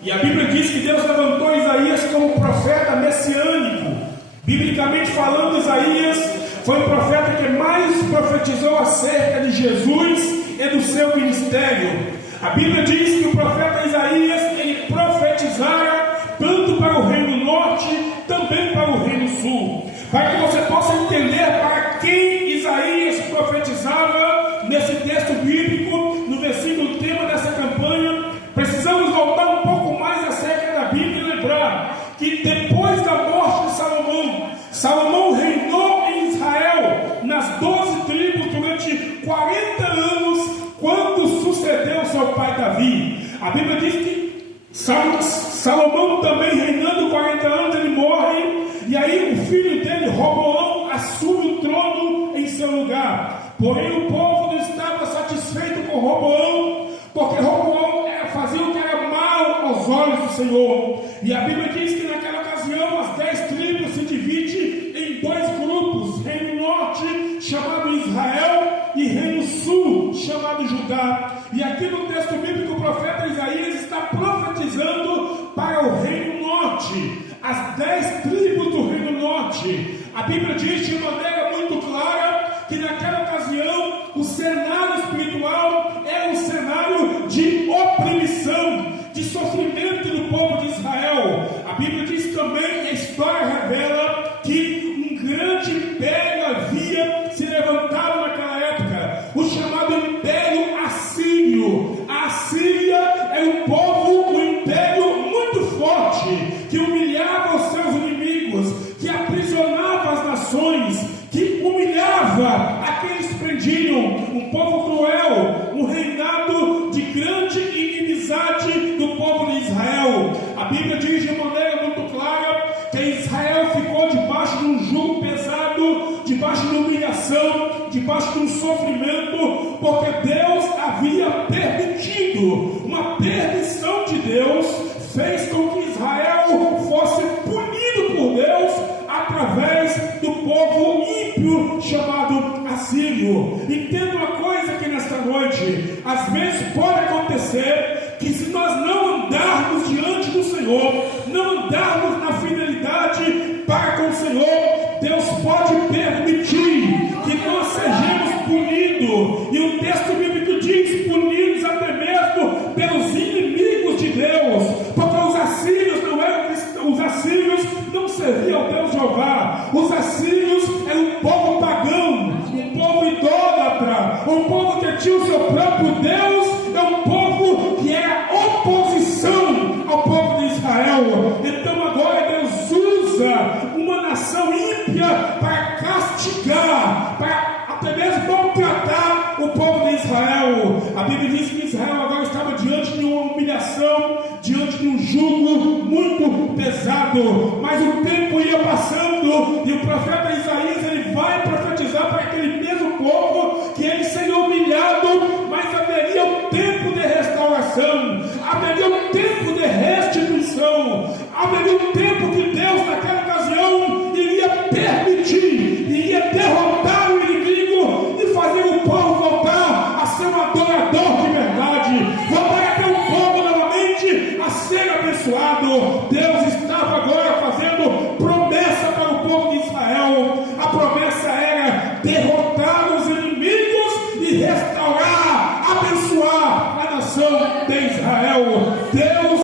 E a Bíblia diz que Deus levantou Isaías como profeta messiânico. Biblicamente falando, Isaías foi o profeta que mais profetizou acerca de Jesus e do seu ministério. A Bíblia diz que o profeta Isaías, ele profetizara tanto para o reino norte, também para o reino sul. Para que você possa entender para quem Isaías profetizava nesse texto bíblico, no versículo tema dessa campanha, precisamos voltar um pouco mais acerca da Bíblia e lembrar que depois da morte de Salomão, Salomão reinou em Israel, nas 12 tribos, durante 40 anos, quando sucedeu seu pai Davi. A Bíblia diz que Salomão também reinando 40 anos, ele morre, e aí o filho dele, Roboão, assume o trono em seu lugar. Porém o povo não estava satisfeito com Roboão, porque Roboão fazia o que era mal aos olhos do Senhor. E a Bíblia diz que naquela ocasião as 10 tribos se dividem em dois grupos: reino norte, chamado Israel, e reino sul, chamado Judá. E aqui no texto bíblico o profeta Isaías está profetizando para o reino norte, as 10 tribos do reino norte. A Bíblia diz de maneira muito clara que naquela ocasião o cenário espiritual é um cenário de opressão, de sofrimento do povo de Israel. A Bíblia diz também, a história revela que um grande império havia se levantado naquela época, o chamado Império Assírio. A Assíria é um povo, um império muito forte, que humilhava os seus inimigos, que aprisionava as nações, que humilhava aqueles que prendiam, um povo cruel, um reinado de grande inimizade do povo de Israel. A Bíblia diz de maneira muito clara que Israel ficou debaixo de um jugo pesado, debaixo de humilhação, debaixo de um sofrimento, porque Deus havia permitido, uma permissão de Deus fez com que Israel fosse punido por Deus através do povo ímpio chamado Assírio. Entenda uma coisa aqui nesta noite: às vezes pode acontecer que, se nós não andarmos diante do Senhor, não andarmos na fidelidade para com o Senhor, Deus pode permitir que nós sejamos punidos. E o texto bíblico diz: punidos até mesmo pelos inimigos de Deus, porque os assírios não eram cristãos, os assírios não serviam ao Deus Jeová. Os assírios eram um povo pagão, um povo idólatra, um povo que tinha o seu próprio Deus, é um povo que era oposição ao povo de Israel. Então agora Deus usa uma nação ímpia para castigar, para até mesmo maltratar o povo de Israel. A Bíblia diz que Israel agora estava diante de uma humilhação, diante de um jugo muito pesado. Mas o tempo ia passando e o profeta Isaías, ele vai profetizar para aquele mesmo povo que ele seria humilhado, mas haveria um tempo de restauração, haveria um tempo de restituição, haveria um tempo que Deus naquela ocasião iria permitir, iria derrotar o inimigo e fazer o povo voltar a ser um adorador de verdade, voltar a ter um povo novamente a ser abençoado. Deus estava agora